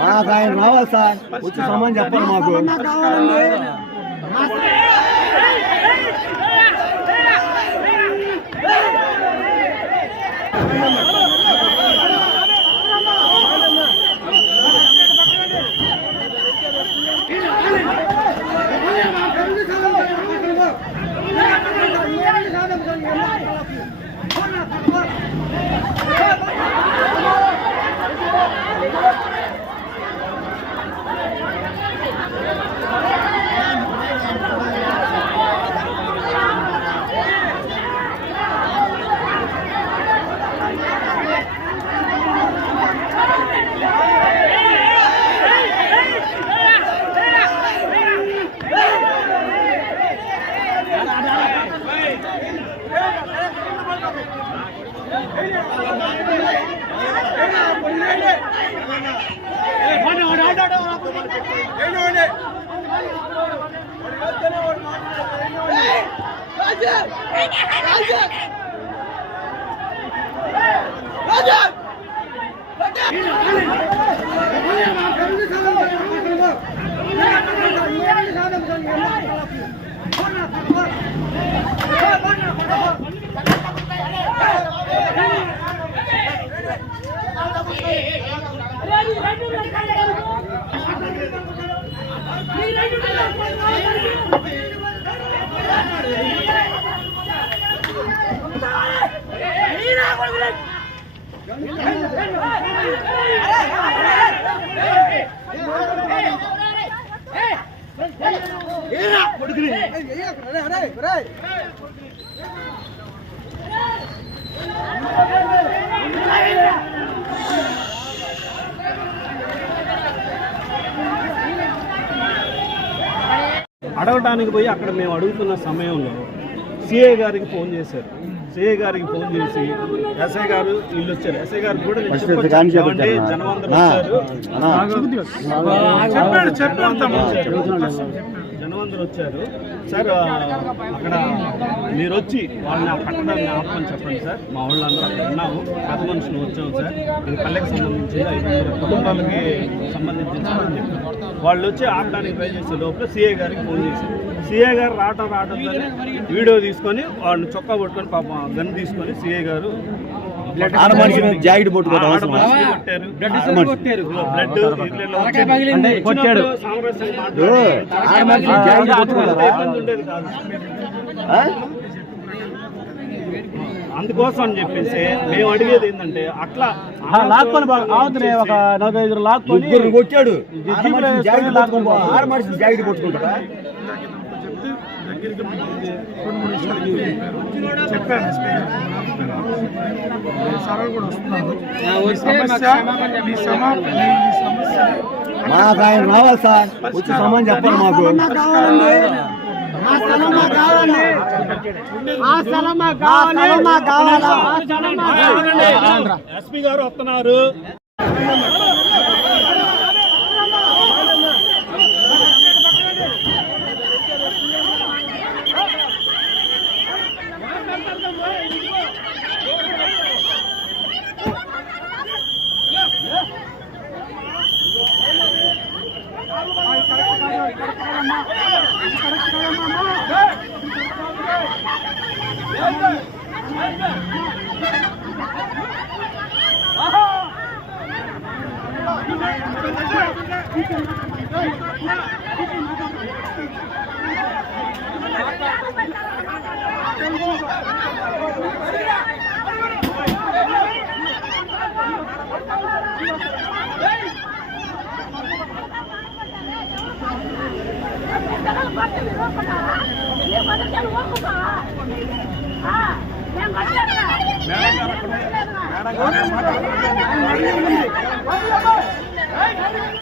మాకు ఆయన రావాలి సార్, వచ్చి సమాన్ చెప్పాలి మాకు. అడగటానికి పోయి అక్కడ మేము అడుగుతున్న సమయంలో సిఐ గారికి ఫోన్ చేశారు. సిఐ గారికి ఫోన్ చేసి ఎస్ఐ గారు వీళ్ళు వచ్చారు. ఎస్ఐ గారు కూడా జనవందరు వచ్చారు సార్, అక్కడ మీరు వచ్చి వాళ్ళని ఆ కట్టడాన్ని ఆపమని చెప్పండి సార్. మా వాళ్ళందరూ అక్కడ ఉన్నాము, పెద్ద మనుషులు వచ్చాము సార్, ఇది పల్లెకి సంబంధించి 500 కుటుంబాలకి సంబంధించిన సార్ అని చెప్పారు. వాళ్ళు వచ్చి ఆపడానికి ట్రై చేసే లోపల సిఐ గారికి ఫోన్ చేశారు. సిఐ గారు రావడంతోనే వీడియో తీసుకొని వాళ్ళని చొక్కా పట్టుకొని పాప గన్ తీసుకొని సిఐ గారు జాకెట్ కొట్టారు. అందుకోసం అని చెప్పేసి మేము అడిగేది ఏంటంటే అట్లా లాక్కొని ఒక 45 లాక్కొని కొట్టాడు. జాకెట్ కొట్టుకుంటారా? చెప్పాను కూడా వస్తున్నారు. మాకు ఆయన రావాలి సార్, వచ్చి సమాన్ చెప్పాలి మాకు. ఎస్పీ గారు వస్తున్నారు.